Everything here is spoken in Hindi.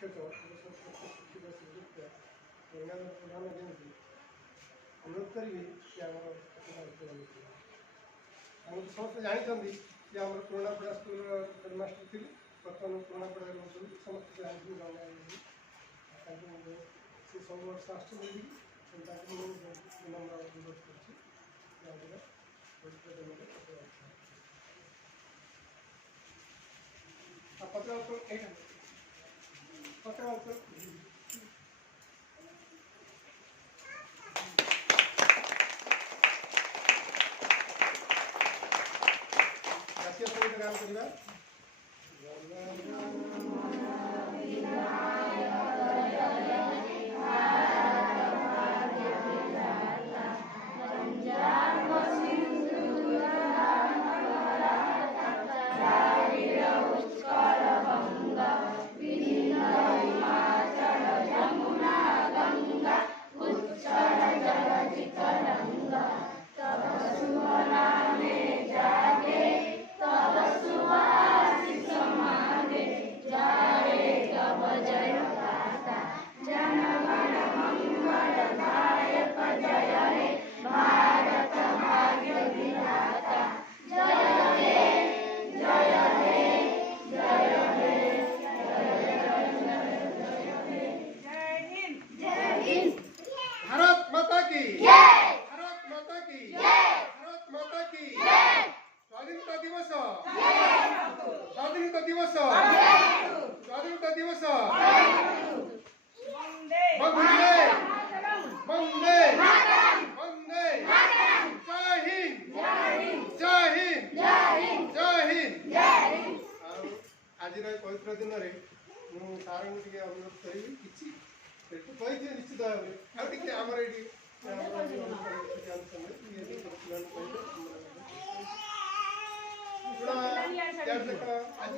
शिक्षक शिक्षित श्रीयुक्त गंगाधर प्रधान जी अनुरोध करी कि आम समस्त जानते कि आम पुराणापड़ा स्कूल हेडमास्टर थी बर्तमान पुराणापड़ा रोज समस्त जानते गंगा से सब वर्ष आसुँच अनुरोध कर पत्र पत्र जातीय संगीत गान करवा स्वाधीनता दिवस वंदे वंदे वंदे जय हिंद जय हिंद जय हिंद। आज पवित्र दिन में मुझे सार टे अनुरोध करी कि निश्चित भाव में आमर ये आज